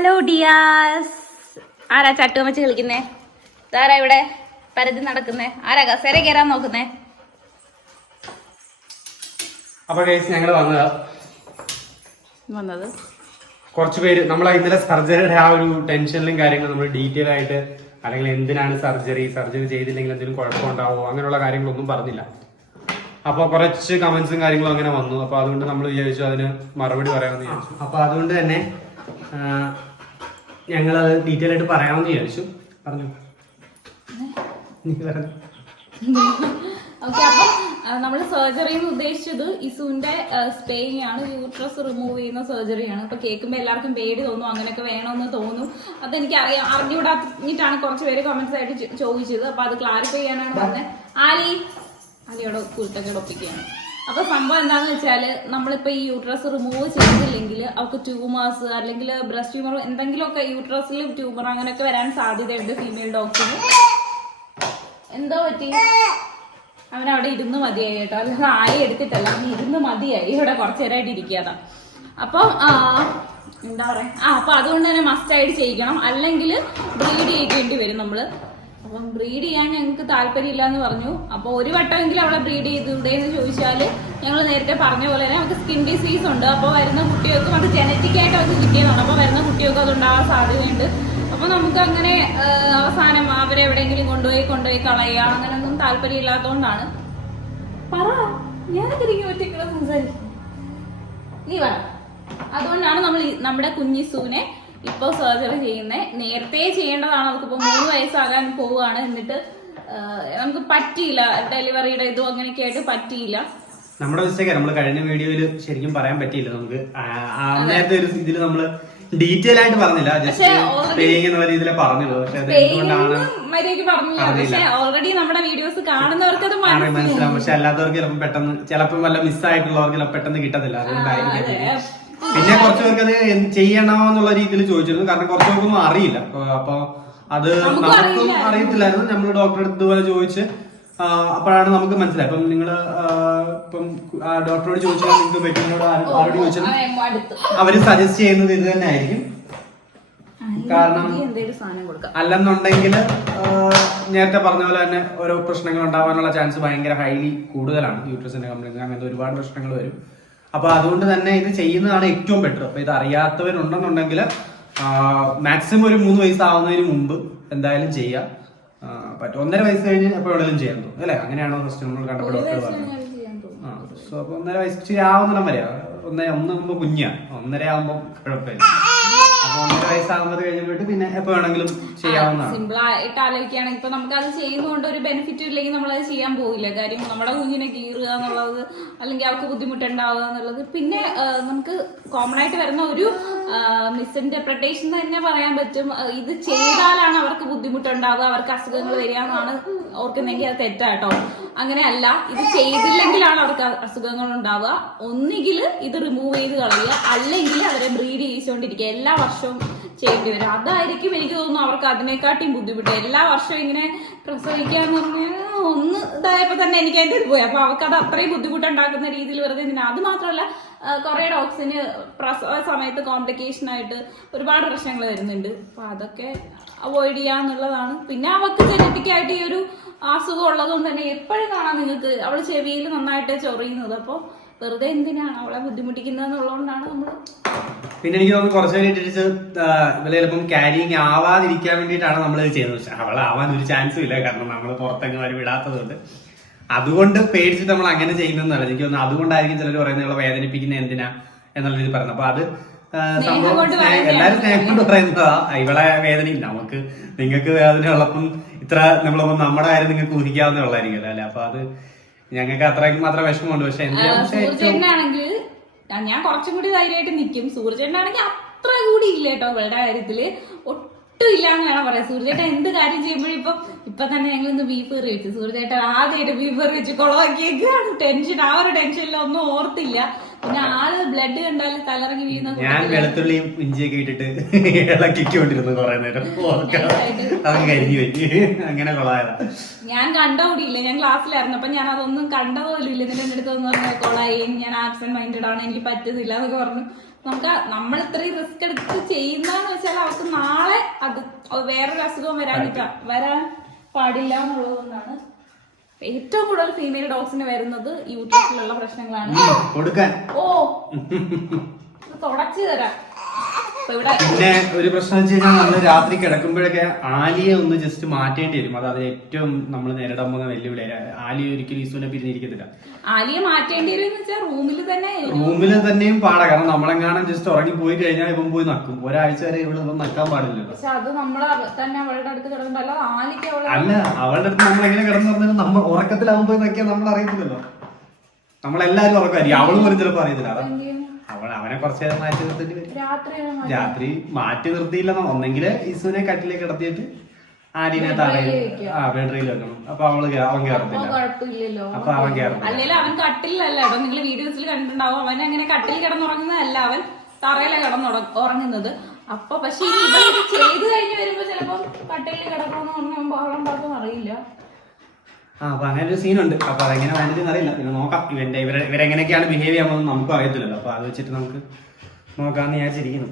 Hello Diaz ആരാ ചട്ടു വെച്ച് കളിക്കുന്നേ? ഇതാരാ ഇവിടെ പരതി നടക്കുന്നേ? ആരാ കസേര കയറാൻ നോക്കുന്നേ? അപ്പൊ കേസ് ഞങ്ങൾ വന്നതാ വന്നത്. കുറച്ച് പേര് നമ്മൾ ഇന്നലെ സർജറിയുടെ ആ ഒരു ടെൻഷനിലും കാര്യങ്ങളും നമ്മൾ ഡീറ്റെയിൽ ആയിട്ട് അല്ലെങ്കിൽ എന്തിനാണ് സർജറി സർജറി ചെയ്തില്ലെങ്കിൽ എന്തെങ്കിലും കുഴപ്പമുണ്ടാവോ അങ്ങനെയുള്ള കാര്യങ്ങളൊന്നും പറഞ്ഞില്ല. അപ്പോൾ കുറച്ച് കമന്റ്സും കാര്യങ്ങളും അങ്ങനെ വന്നു. അപ്പോൾ അതുകൊണ്ട് നമ്മൾ വിചാരിച്ചു അതിന് മറുപടി പറയാമെന്ന് വിചാരിച്ചു. അപ്പോൾ അതുകൊണ്ട് തന്നെ ഞങ്ങൾ അത് ഡീറ്റെയിൽ ആയിട്ട് പറയാമെന്ന് വിചാരിച്ചു. പറഞ്ഞു. ഓക്കെ അപ്പൊ നമ്മൾ സർജറി എന്ന് ഉദ്ദേശിച്ചത് ഇസുവിന്റെ സ്പേയിങ് ആണ് യൂട്രസ് റിമൂവ് ചെയ്യുന്ന സർജറിയാണ് അപ്പൊ കേൾക്കുമ്പോൾ എല്ലാവർക്കും പേടി തോന്നും അങ്ങനെയൊക്കെ വേണമെന്ന് തോന്നും. അതെനിക്ക് അറിയാം അറിഞ്ഞുകൂടാഞ്ഞിട്ടാണ് കുറച്ച് പേര് കമന്റ്സ് ആയിട്ട് ചോദിച്ചത്. അപ്പൊ അത് ക്ലാരിഫൈ ചെയ്യാനാണ് പറഞ്ഞത്. ആലി ആലിയോട് കുരുത്തൊക്കെ ഒപ്പിക്കുകയാണ്. അപ്പൊ സംഭവം എന്താന്ന് വെച്ചാൽ നമ്മളിപ്പോ ഈ യൂട്രസ് റിമൂവ് ചെയ്തില്ലെങ്കിൽ അവർക്ക് ട്യൂമേഴ്സ് അല്ലെങ്കിൽ ബ്രസ്റ്റ് ട്യൂമർ എന്തെങ്കിലുമൊക്കെ യൂട്രസിൽ ട്യൂമർ അങ്ങനെയൊക്കെ വരാൻ സാധ്യതയുണ്ട് ഫീമെയിൽ ഡോക്ടറിന് എന്തോ പറ്റി? അവനവിടെ ഇരുന്ന് മതിയായി കേട്ടോ. അല്ലാതെ ആയി എടുത്തിട്ടല്ല ഇരുന്ന് മതിയായി. ഇവിടെ കുറച്ചു നേരമായിട്ട് ഇരിക്കാതാ അപ്പം എന്താ പറയാ? ആ അപ്പൊ അതുകൊണ്ട് തന്നെ മസ്റ്റ് ആയിട്ട് ചെയ്യിക്കണം. അല്ലെങ്കിൽ ബ്ലീഡ് ചെയ്യേണ്ടി വരും നമ്മൾ. അപ്പം ബ്രീഡ് ചെയ്യാൻ ഞങ്ങൾക്ക് താല്പര്യമില്ല എന്ന് പറഞ്ഞു. അപ്പോൾ ഒരു വട്ടമെങ്കിലും അവളെ ബ്രീഡ് ചെയ്തൂടെ എന്ന് ചോദിച്ചാൽ ഞങ്ങൾ നേരത്തെ പറഞ്ഞ പോലെ തന്നെ അവർക്ക് സ്കിൻ ഡിസീസ് ഉണ്ട്. അപ്പോൾ വരുന്ന കുട്ടികൾക്കും അത് ജനറ്റിക് ആയിട്ട് അവർക്ക് കിട്ടിയതാണ്. അപ്പോൾ വരുന്ന കുട്ടികൾക്ക് അതുണ്ടാകാൻ സാധ്യതയുണ്ട്. അപ്പോൾ നമുക്ക് അങ്ങനെ അവസാനം അവരെ എവിടെയെങ്കിലും കൊണ്ടുപോയി കൊണ്ടുപോയി കളയുക അങ്ങനെയൊന്നും താല്പര്യമില്ലാത്തതുകൊണ്ടാണ് പറ ഞാൻ തിരികെ ഒറ്റയ്ക്കുള്ള സംസാരിക്കും. നീ പറ. അതുകൊണ്ടാണ് നമ്മൾ നമ്മുടെ കുഞ്ഞിസൂനെ ഇപ്പൊ സർജറി ചെയ്യുന്നത് നേരത്തെ ചെയ്യേണ്ടതാണ്. അവർക്ക് ഇപ്പൊ മൂന്ന് വയസ്സാകാൻ പോവുകയാണ്. എന്നിട്ട് നമുക്ക് പറ്റിയില്ല. ഡെലിവറിയുടെ ഇതും അങ്ങനെയൊക്കെ ആയിട്ട് പറ്റിയില്ല. നമ്മുടെ മിസ്റ്റേക്ക്. നമ്മൾ കഴിഞ്ഞ വീഡിയോയിൽ ശരിക്കും പറയാൻ പറ്റിയില്ല നമുക്ക്. നേരത്തെ ഒരു ഇതിൽ നമ്മൾ ഡീറ്റെയിൽ ആയിട്ട് പറഞ്ഞില്ല. ജസ്റ്റ് പക്ഷേ പേയിങ് എന്ന പറഞ്ഞുള്ളൂ പക്ഷെ ഓൾറെഡി നമ്മുടെ വീഡിയോസ് കാണുന്നവർക്ക് അത് മനസ്സിലാവും. പക്ഷെ അല്ലാത്തവർക്ക് ചിലപ്പോൾ പെട്ടെന്ന് ചിലപ്പോൾ വല്ല മിസ്സായിട്ടുള്ളവർക്ക് പെട്ടെന്ന് കിട്ടത്തില്ല. അതുകൊണ്ടായിരിക്കും അതെ. പിന്നെ കുറച്ച് പേർക്ക് അത് എന്ത് ചെയ്യണോ എന്നുള്ള രീതിയിൽ ചോദിച്ചിരുന്നു. കാരണം കുറച്ച് പേർക്കൊന്നും അറിയില്ല. അപ്പൊ- അത് നമുക്കും അറിയത്തില്ലായിരുന്നു. നമ്മൾ ഡോക്ടറെ അടുത്ത് ഇതുപോലെ ചോദിച്ച് അപ്പോഴാണ് നമുക്ക് മനസ്സിലായി അപ്പം നിങ്ങൾ ഇപ്പം ഡോക്ടറോട് ചോദിച്ചാൽ നിങ്ങൾക്ക് പറ്റുന്നോട് ആരോട് ചോദിച്ചാൽ അവർ അവർ സജസ്റ്റ് ചെയ്യുന്നത് ഇത് തന്നെ ആയിരിക്കും കാരണം അല്ലെന്നുണ്ടെങ്കിൽ നേരത്തെ പറഞ്ഞ പോലെ തന്നെ ഓരോ പ്രശ്നങ്ങൾ ഉണ്ടാവാനുള്ള ചാൻസ് ഭയങ്കര ഹൈലി കൂടുതലാണ്. യൂട്രസിന്റെ കംപ്ലൈൻസ് അങ്ങനത്തെ ഒരുപാട് പ്രശ്നങ്ങൾ വരും. അപ്പൊ അതുകൊണ്ട് തന്നെ ഇത് ചെയ്യുന്നതാണ് ഏറ്റവും ബെറ്റർ അപ്പൊ ഇത് അറിയാത്തവരുണ്ടെന്നുണ്ടെങ്കിൽ മാക്സിമം ഒരു മൂന്ന് വയസ്സാവുന്നതിന് മുമ്പ് എന്തായാലും ചെയ്യാം. പറ്റും ഒന്നര വയസ്സ് കഴിഞ്ഞ് എപ്പോഴും ചെയ്യാൻ തോന്നും. അല്ലേ? അങ്ങനെയാണോ ഫസ്റ്റ് നമ്മൾ കണ്ടപ്പോൾ ഡോക്ടർ പറഞ്ഞത്. ആ സോ അപ്പൊ ഒന്നര വയസ്സ് ഇച്ചിരി ആവുന്നിടം വരെയാ ഒന്നര ഒന്ന് ആകുമ്പോ കുഞ്ഞാ. ഒന്നര ആവുമ്പോ കുഴപ്പമില്ല. അപ്പൊ ഒന്നര വയസ്സാകുന്നത് കഴിഞ്ഞിട്ട് പിന്നെ എപ്പോ വേണമെങ്കിലും ചെയ്യാവുന്നതാണ്. സിമ്പിൾ ആയിട്ട് ആലോചിക്കുകയാണെങ്കിൽ ഇപ്പൊ നമുക്ക് അത് ചെയ്യുന്നതുകൊണ്ട് ഒരു ബെനിഫിറ്റ് ഇല്ലെങ്കിൽ നമ്മൾ അത് ചെയ്യാൻ പോകില്ല കാര്യം നമ്മുടെ കുഞ്ഞിനെ കീറുക എന്നുള്ളത് അല്ലെങ്കിൽ അവർക്ക് ബുദ്ധിമുട്ടുണ്ടാവുക എന്നുള്ളത്. പിന്നെ നമുക്ക് കോമൺ ആയിട്ട് വരുന്ന ഒരു മിസ്ഇന്റർപ്രിട്ടേഷൻ തന്നെ പറയാൻ പറ്റും. ഇത് ചെയ്താലാണ് അവർക്ക് ബുദ്ധിമുട്ടുണ്ടാവുക അവർക്ക് അസുഖങ്ങൾ വരിക എന്നാണ് ഓർക്കുന്നെങ്കിൽ അത് തെറ്റാട്ടോ. അങ്ങനെയല്ല ഇത് ചെയ്തില്ലെങ്കിലാണ് അവർക്ക് അസുഖങ്ങൾ ഉണ്ടാവുക. ഒന്നുകിൽ ഇത് റിമൂവ് ചെയ്ത് കളയുക അല്ലെങ്കിൽ അവരെ ബ്രീഡ് ചെയ്യിച്ചുകൊണ്ടിരിക്കുക. എല്ലാ വർഷവും ചെയ്യേണ്ടി വരും. അതായിരിക്കും എനിക്ക് തോന്നുന്നു അവർക്ക് അതിനെക്കാട്ടിയും ബുദ്ധിമുട്ട്. എല്ലാ വർഷവും ഇങ്ങനെ പ്രസവിക്കാന്ന് പറഞ്ഞാൽ ഒന്ന് ഇതായപ്പോ തന്നെ എനിക്ക് അതിന്റെ ഇത് പോയി. അപ്പൊ അവർക്ക് അത് അത്രയും ബുദ്ധിമുട്ടുണ്ടാക്കുന്ന രീതിയിൽ വെറുതെ അത് മാത്രമല്ല കുറെ ഡോഗ്സിന് പ്രസവ സമയത്ത് കോംപ്ലിക്കേഷൻ ആയിട്ട് ഒരുപാട് പ്രശ്നങ്ങൾ വരുന്നുണ്ട്. അപ്പൊ അതൊക്കെ അവോയ്ഡ് ചെയ്യാന്നുള്ളതാണ്. പിന്നെ അവൾക്ക് ജനറ്റിക് ആയിട്ട് ഈ ഒരു അസുഖം ഉള്ളതുകൊണ്ട് തന്നെ എപ്പോഴും കാണാം നിങ്ങൾക്ക് അവൾ ചെവിയിൽ നന്നായിട്ട് ചൊറിയുന്നത്. അപ്പോൾ വെറുതെ എന്തിനാണ് അവളെ ബുദ്ധിമുട്ടിക്കുന്നത് എന്നുള്ളതുകൊണ്ടാണ് നമ്മൾ പിന്നെ എനിക്ക് തോന്നുന്നു കുറച്ച് കഴിഞ്ഞിട്ട് ഇവരെ ചിലപ്പം ക്യാരിങ് ആവാതിരിക്കാൻ വേണ്ടിയിട്ടാണ് നമ്മൾ ഇത് ചെയ്യുന്നത്. പക്ഷെ അവളാവാൻ ഒരു ചാൻസും ഇല്ല. കാരണം നമ്മൾ പുറത്തെങ്ങും അവർ വിടാത്തതുകൊണ്ട്. അതുകൊണ്ട് പേടിച്ചിട്ട് നമ്മൾ അങ്ങനെ ചെയ്യുന്നതെന്നല്ല എനിക്ക് തോന്നുന്നു അതുകൊണ്ടായിരിക്കും ചിലർ പറയുന്നത് ഇവളെ വേദനിപ്പിക്കുന്ന എന്തിനാ എന്നുള്ള രീതി പറയുന്നത് അപ്പൊ അത് സംഭവം എല്ലാരും സ്നേഹം- കൊണ്ട് പറയുന്നതാ. ഇവളെ വേദനയില്ല നമുക്ക് നിങ്ങൾക്ക് വേദന ഉള്ളപ്പം ഇത്ര നമ്മളപ്പം നമ്മുടെ കാര്യം നിങ്ങൾക്ക് ഊഹിക്കാവുന്ന ഉള്ളായിരിക്കുമല്ലോ അല്ലെ? അപ്പൊ അത് ഞങ്ങൾക്ക് അത്രയ്ക്ക് മാത്രം വിഷമമുണ്ട്. പക്ഷെ ഞാൻ കുറച്ചും കൂടി ധൈര്യമായിട്ട് നിൽക്കും സൂര്യചേട്ടനാണെങ്കിൽ അത്ര കൂടി ഇല്ല കേട്ടോ ഇവളുടെ കാര്യത്തിൽ. ഒട്ടും ഇല്ല എന്ന് വേണം പറയാം സൂര്യചേട്ടൻ എന്ത് കാര്യം ചെയ്യുമ്പോഴും ഇപ്പൊ ഇപ്പൊ തന്നെ ഞങ്ങൾ ഇന്ന് ബീഫ് കറി വെച്ചു സൂര്യചേട്ടൻ ആദ്യമായിട്ട് ബീഫ് കറി വെച്ച് കുളമാക്കിയേക്കാണ് ടെൻഷൻ ആ ഒരു ടെൻഷനിൽ ഒന്നും ഓർത്തില്ല. പിന്നെ ആൾ ബ്ലഡ് കണ്ടാൽ തലറങ്ങി വീഴുന്ന ഞാൻ വെളുത്തുള്ളിയും ഇഞ്ചിയൊക്കെ ഇട്ടിട്ട് ഇളക്കിക്കൊണ്ടിരുന്നു കുറെ നേരം. അവൻ കരിഞ്ഞു അങ്ങനെ കൊള്ളായതാ ഞാൻ കണ്ടോടിയില്ല ഞാൻ ക്ലാസ്സിലായിരുന്നു. അപ്പൊ ഞാൻ അതൊന്നും കണ്ടതുപോലും ഇല്ല. നിന്റെ അടുത്ത് പറഞ്ഞാൽ കൊളായി. ഞാൻ ആബ്സെന്റ് മൈൻഡഡ് ആണ്. എനിക്ക് പറ്റുന്നില്ല എന്നൊക്കെ പറഞ്ഞു. നമുക്ക് നമ്മൾ ഇത്രയും റിസ്ക് എടുത്ത് ചെയ്യുന്നതെന്ന് വെച്ചാൽ അവർക്ക് നാളെ അത് വേറൊരു അസുഖം വരാനിട്ടാ വരാൻ പാടില്ല എന്നുള്ളതുകൊണ്ടാണ് ഏറ്റവും കൂടുതൽ ഫീമെയിൽ ഡോഗ്സിന് വരുന്നത് യൂട്യൂബിലുള്ള പ്രശ്നങ്ങളാണ്. ഓ. തുടച്ചു തരാം. പിന്നെ ഒരു പ്രശ്നം വെച്ച് കഴിഞ്ഞാൽ നമ്മൾ രാത്രി കിടക്കുമ്പോഴൊക്കെ ആലിയെ ഒന്ന് ജസ്റ്റ് മാറ്റേണ്ടി വരും. അത് അത് ഏറ്റവും നമ്മൾ നേരിടാൻ പോകുന്ന വെല്ലുവിളി. ആലി ഒരിക്കലും ഈസുവിനെ പിരിഞ്ഞിരിക്കത്തില്ല. ആലിയെ മാറ്റേണ്ടി വരും റൂമിൽ തന്നെ റൂമിൽ തന്നെയും പാടാ. കാരണം നമ്മളെങ്ങാനും ജസ്റ്റ് ഉറങ്ങി പോയി കഴിഞ്ഞാൽ ഇപ്പം പോയി നക്കും. ഒരാഴ്ച വരെ ഇവിടെ ഒന്നും നക്കാൻ പാടില്ലല്ലോ. അല്ല അവളുടെ അടുത്ത് നമ്മൾ എങ്ങനെ കിടന്നു പറഞ്ഞാലും നമ്മൾ ഉറക്കത്തിലാവുമ്പോ നക്കിയാൽ നമ്മൾ അറിയത്തില്ലല്ലോ നമ്മളെല്ലാരും ഉറക്കമായിരിക്കും അവളും പോലും ചിലപ്പോ അറിയത്തില്ല. അതാ? അവൾ അവനെ കുറച്ച് നേരം മാറ്റി നിർത്തേണ്ടി വരും. രാത്രിയാണ് രാത്രി മാറ്റി നിർത്തിയില്ല ഒന്നെങ്കിൽ ഇസുവിനെ കട്ടിലേക്ക് കിടത്തിയിട്ട് ആര്യനെ തറയിൽ താഴെ ആ ബെഡ്റൂമിൽ വെക്കണം. അപ്പൊ അവൾ അവൻ കേറത്തില്ല. അപ്പൊ അവൻ കേറത്തില്ല. അല്ലെങ്കിൽ അവൻ കട്ടിലല്ല. കേട്ടോ നിങ്ങൾ വീഡിയോസിൽ കണ്ടിട്ടുണ്ടാവും. അവൻ അങ്ങനെ കട്ടിൽ കിടന്നുറങ്ങുന്നതല്ല. അവൻ തറയില കിടന്നുറങ്ങുന്നത് അപ്പൊ പക്ഷെ ചെയ്തു കഴിഞ്ഞ് വരുമ്പോ ചിലപ്പോ കട്ടിലിൽ കിടക്കണമെന്ന് പറഞ്ഞാൽ ബഹളം അറിയില്ല. ആ അപ്പൊ അങ്ങനെ ഒരു സീനുണ്ട് അപ്പൊ അതെങ്ങനെ വന്നിട്ട് അറിയില്ല. പിന്നെ നോക്കാം. ഇവന്റെ ഇവരെ ഇവരെങ്ങനെയൊക്കെയാണ് ബിഹേവ് ചെയ്യാമെന്ന് നമുക്കും അറിയത്തില്ലല്ലോ. അപ്പൊ അത് വെച്ചിട്ട് നമുക്ക് നോക്കാന്ന് വിചാരിച്ചിരിക്കുന്നു.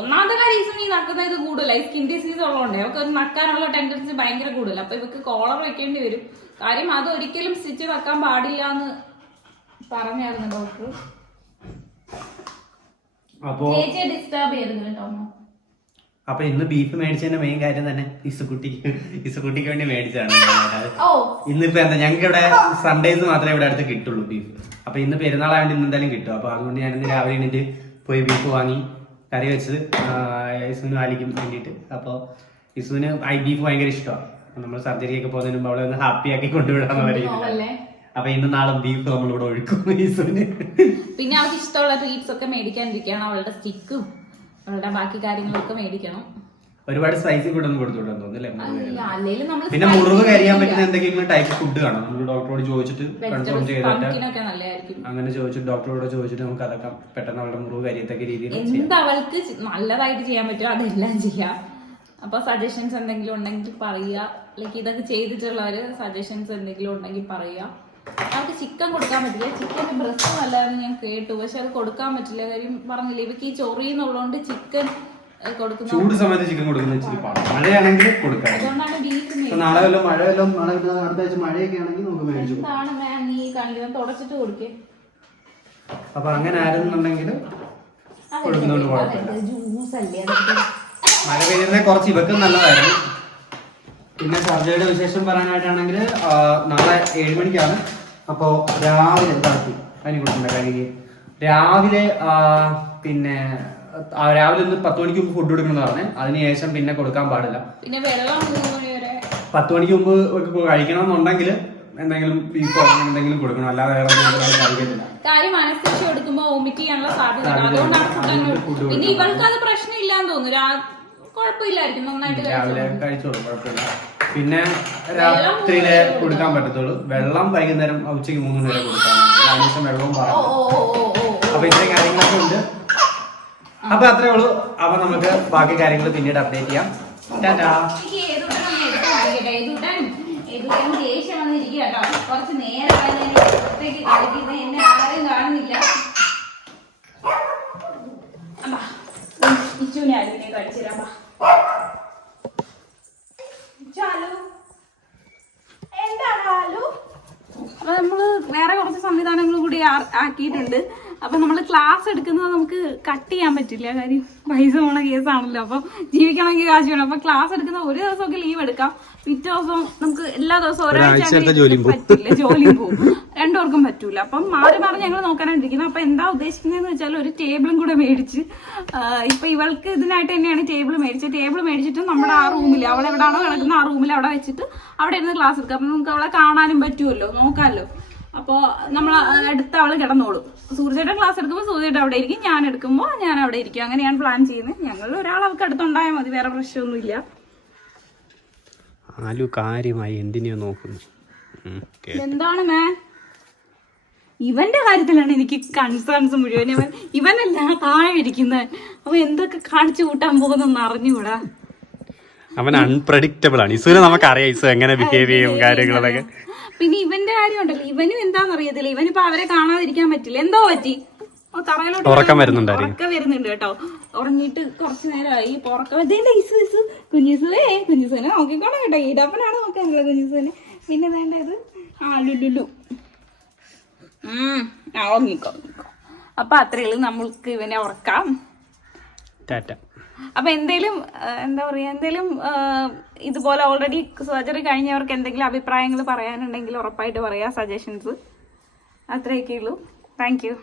ഒന്നാമത്തെ കാര്യം ഈ നക്കുന്ന ഇത് കൂടുതലായി സ്കിൻ ഡിസീസ് ഉള്ളതുകൊണ്ട്. അവർക്ക് ഒരു നക്കാനുള്ള ടെൻഡൻസി ഭയങ്കര കൂടുതൽ അപ്പൊ ഇവർക്ക് കോളർ വെക്കേണ്ടി വരും. കാര്യം അത് ഒരിക്കലും സ്റ്റിച്ച് വെക്കാൻ പാടില്ല എന്ന് പറഞ്ഞായിരുന്നു ഡോക്ടർ. അപ്പോ ചേച്ചിയെ ഡിസ്റ്റർബ് ചെയ്തിരുന്നു കേട്ടോ. അപ്പൊ ഇന്ന് ബീഫ് മേടിച്ചതിന്റെ മെയിൻ കാര്യം തന്നെ ഇസുക്കുട്ടിക്ക് ഇസുക്കുട്ടിക്ക് വേണ്ടി മേടിച്ചാണ് ഇന്നിപ്പോ എന്താ ഞങ്ങൾക്ക് ഇവിടെ സൺഡേസ് മാത്രമേ ഇവിടെ അടുത്ത് കിട്ടുള്ളൂ ബീഫ് അപ്പൊ ഇന്ന് പെരുന്നാളായതുകൊണ്ട് ഇന്ന് എന്തായാലും കിട്ടും. അപ്പൊ അതുകൊണ്ട് ഞാൻ ഇന്ന് രാവിലെ എണീറ്റ് പോയി ബീഫ് വാങ്ങി കറി വെച്ചത് ഇസുവിന് ആലിക്കും വേണ്ടിട്ട് അപ്പോൾ ഇസുവിന് ഐ ബീഫ് ഭയങ്കര ഇഷ്ടമാണ് നമ്മൾ സർജറി ഒക്കെ പോകുന്നതിന് മുമ്പ് അവളെ ഒന്ന് ഹാപ്പി ആക്കി കൊണ്ടുവിടാന്ന് പറയുന്നത് അപ്പൊ ഇന്ന് നാളെ ബീഫ് നമ്മളിവിടെ ഒഴുക്കും ഇസുവിന് പിന്നെ അവൾക്ക് ഇഷ്ടമുള്ള ട്രീറ്റ്സ് ഒക്കെ മേടിക്കാൻ മേടിക്കാനിരിക്കുകയാണ് അവളുടെ സ്റ്റിക്കും അവളുടെ ബാക്കി കാര്യങ്ങളൊക്കെ മേടിക്കണം. ഒരുപാട് സ്പൈസി ഫുഡ് ഒന്നും കൊടുത്തുവിടാൻ തോന്നുന്നില്ലേ പിന്നെ മുറിവ് കരിയാൻ പറ്റുന്ന എന്തെങ്കിലും ടൈപ്പ് ഫുഡ് കാണാം നമ്മൾ ഡോക്ടറോട് ചോദിച്ചിട്ട് കൺഫേം ചെയ്തിട്ട് അങ്ങനെ ചോദിച്ചിട്ട് ഡോക്ടറോട് ചോദിച്ചിട്ട് നമുക്ക് അതൊക്കെ പെട്ടെന്ന് അവളുടെ മുറിവ് കരിയത്തക്ക രീതിയിൽ എന്ത് അവൾക്ക് നല്ലതായിട്ട് ചെയ്യാൻ പറ്റുമോ അതെല്ലാം ചെയ്യാം. അപ്പൊ സജഷൻസ് എന്തെങ്കിലും ഉണ്ടെങ്കിൽ പറയുക. ലൈക്ക് ഇതൊക്കെ ചെയ്തിട്ടുള്ളവര് സജഷൻസ് എന്തെങ്കിലും ഉണ്ടെങ്കിൽ പറയുക. അവർക്ക് ചിക്കൻ കൊടുക്കാൻ പറ്റില്ല. ചിക്കന്റെ ബ്രസ്റ്റ് നല്ലതെന്ന് ഞാൻ കേട്ടു. പക്ഷെ അത് കൊടുക്കാൻ പറ്റില്ല. കാര്യം പറഞ്ഞില്ല ഇവക്ക് ഈ ചൊറിയുന്നുള്ളതുകൊണ്ട് ചിക്കൻ ചൂട് സമയത്ത് ചിക്കൻ കൊടുക്കുന്ന ഇച്ചിരി പാടാണ് മഴയാണെങ്കിൽ കൊടുക്കാം നാളെ വല്ലതും മഴ വല്ലതും നാളെ അടുത്ത ആഴ്ച മഴയൊക്കെ ആണെങ്കിൽ നമുക്ക് മേടിച്ചു കൊടുക്കാം. തുടച്ചിട്ട് അപ്പൊ അങ്ങനെ ആയിരുന്നുണ്ടെങ്കിൽ കൊടുക്കുന്നോണ്ട് കുഴപ്പമില്ല. മഴ പെയ്യുന്നത് കുറച്ച് ഇവക്കും നല്ലതായിരുന്നു. പിന്നെ സർജറിയുടെ വിശേഷം പറയാനായിട്ടാണെങ്കിൽ നാളെ ഏഴ് മണിക്കാണ്. അപ്പോൾ രാവിലെ എന്താക്കി? അതിന് കൊടുക്കണ്ട കഴുകി രാവിലെ പിന്നെ രാവിലെ ഒന്ന് പത്ത് മണിക്ക് മുമ്പ് ഫുഡ് കൊടുക്കണമെന്ന് പറഞ്ഞു. അതിനുശേഷം പിന്നെ കൊടുക്കാൻ പാടില്ല. പിന്നെ വെള്ളം പത്ത് മണിക്ക് മുമ്പ് കഴിക്കണം കഴിക്കണമെന്നുണ്ടെങ്കിൽ എന്തെങ്കിലും ബീഫോ എന്തെങ്കിലും കൊടുക്കണം. അല്ലാതെ വേറെ കഴിക്കുന്നില്ല കാര്യം അനസ്തേഷ്യ കൊടുക്കുമ്പോൾ വോമിറ്റ് ചെയ്യാനുള്ള സാധ്യത അതുകൊണ്ടാണ്. ഫുഡ് അങ്ങനെ ഫുഡ് പിന്നെ ഇവൾക്ക് അത് പ്രശ്നമില്ലാന്ന് തോന്നുന്നു. കുഴപ്പമില്ലായിരിക്കും. നന്നായിട്ട് രാവിലെ. കഴിച്ചോളൂ കുഴപ്പമില്ല. പിന്നെ രാത്രിയിലെ കൊടുക്കാൻ പറ്റത്തുള്ളൂ വെള്ളം വൈകുന്നേരം ഉച്ചയ്ക്ക് മൂന്ന് നേരം കൊടുക്കാം അതിനുശേഷം വെള്ളവും പറയാം. അപ്പൊ ഇത്രയും കാര്യങ്ങളൊക്കെ ഉണ്ട് അപ്പൊ അത്രേ ഉള്ളൂ അപ്പൊ നമുക്ക് ബാക്കി കാര്യങ്ങൾ പിന്നീട് അപ്ഡേറ്റ് ചെയ്യാം ടാറ്റാ ദേഷ്യം വന്നിരിക്കുക കേട്ടോ. കുറച്ച് നേരമായി ഞാൻ പുറത്തേക്ക് കളിക്കുന്നത്. എന്നെ ആരും കാണുന്നില്ല. അമ്മാ, ഇച്ചുവിനെ എന്താണ് ആലു? അപ്പൊ നമ്മൾ വേറെ കുറച്ച് സംവിധാനങ്ങൾ കൂടി ആക്കിയിട്ടുണ്ട്. അപ്പൊ നമ്മൾ ക്ലാസ് എടുക്കുന്നത് നമുക്ക് കട്ട് ചെയ്യാൻ പറ്റില്ല. കാര്യം പൈസ പോണ കേസാണല്ലോ അപ്പൊ ജീവിക്കണമെങ്കിൽ കാശ് വേണം. അപ്പൊ ക്ലാസ് എടുക്കുന്ന ഒരു ദിവസമൊക്കെ ലീവ് എടുക്കാം. പിറ്റേ ദിവസം നമുക്ക് എല്ലാ ദിവസവും ഒരാഴ്ച പറ്റില്ല. ജോലിയും പോകും. രണ്ടുപേർക്കും പറ്റൂല. അപ്പം മാറി മാറി ഞങ്ങൾ നോക്കാനായിട്ടിരിക്കുന്നത് അപ്പൊ എന്താ ഉദ്ദേശിക്കുന്നതെന്ന് വെച്ചാൽ ഒരു ടേബിളും കൂടെ മേടിച്ച് ഇപ്പം ഇവൾക്ക് ഇതിനായിട്ട് തന്നെയാണ് ടേബിൾ മേടിച്ചത്. ടേബിൾ മേടിച്ചിട്ട് നമ്മുടെ ആ റൂമിൽ അവൾ എവിടെയാണോ കിടക്കുന്ന ആ റൂമിൽ അവിടെ വെച്ചിട്ട് അവിടെ ഇരുന്ന് ക്ലാസ് എടുക്കാം. അപ്പൊ നമുക്ക് അവളെ കാണാനും പറ്റുമല്ലോ? നോക്കാമല്ലോ? അപ്പോൾ നമ്മൾ അടുത്ത് അവൾ കിടന്നോളും. സൂര്യയുടെ ക്ലാസ് എടുക്കുമ്പോൾ സൂര്യയുടെ അവിടെ ഇരിക്കും ഞാൻ എടുക്കുമ്പോൾ ഞാൻ അവിടെ ഇരിക്കും. അങ്ങനെയാണ് പ്ലാൻ ചെയ്യുന്നത്. ഞങ്ങൾ ഒരാൾ അവൾക്ക് അടുത്തുണ്ടായാൽ മതി വേറെ പ്രശ്നമൊന്നുമില്ല. ആലു കാര്യമായി എന്തിനെയോ നോക്കുന്നു. എന്താണ് മേ? ഇവന്റെ കാര്യത്തിലാണ് എനിക്ക് കൺസേൺസ് മുഴുവൻ. ഇവൻ ഇവനല്ല താഴെ ഇരിക്കുന്നത് അപ്പൊ എന്തൊക്കെ കാണിച്ചു കൂട്ടാൻ പോകുന്നെന്ന് അറിഞ്ഞുകൂടാ? അവൻ അൺപ്രഡിക്റ്റബിൾ ആണ്. ഇസുവിനെ നമുക്ക് അറിയാം ഇസു എങ്ങനെ ബിഹേവ് ചെയ്യും കാര്യങ്ങളൊക്കെ. പിന്നെ ഇവന്റെ കാര്യം ഉണ്ടല്ലോ. ഇവനും എന്താന്ന് അറിയത്തില്ല. ഇവനിപ്പോ അവരെ കാണാതിരിക്കാൻ പറ്റില്ല. എന്തോ പറ്റി? ഓ തറയിലോട്ട് ഉറക്കം വീണ് വരുന്നുണ്ടായിരിക്കും. ഉറക്കം വരുന്നുണ്ട് കേട്ടോ. ഉറങ്ങിയിട്ട് കുറച്ചു നേരമായി. ഇപ്പൊ ഉറക്കം ഇതേണ്ട ഇസു ഇസു കുഞ്ഞിസുവേ കുഞ്ഞിസുവിനെ നോക്കിക്കോണം കേട്ടോ. ഈടപ്പനാണ് നോക്കാനുള്ള കുഞ്ഞിസുവിനെ പിന്നെ വേണ്ടത്? ആ ലുലുലു ആ ഉറങ്ങിക്കോ ഉറങ്ങിക്കോ. അപ്പൊ അത്രയുള്ളൂ നമ്മൾക്ക് ഇവനെ ഉറക്കാം ടാറ്റ. അപ്പൊ എന്തേലും എന്താ പറയാ എന്തേലും ഇതുപോലെ ഓൾറെഡി സർജറി കഴിഞ്ഞവർക്ക് എന്തെങ്കിലും അഭിപ്രായങ്ങൾ പറയാനുണ്ടെങ്കിൽ ഉറപ്പായിട്ട് പറയാ സജഷൻസ് അത്രയൊക്കെ ഉള്ളൂ. Thank you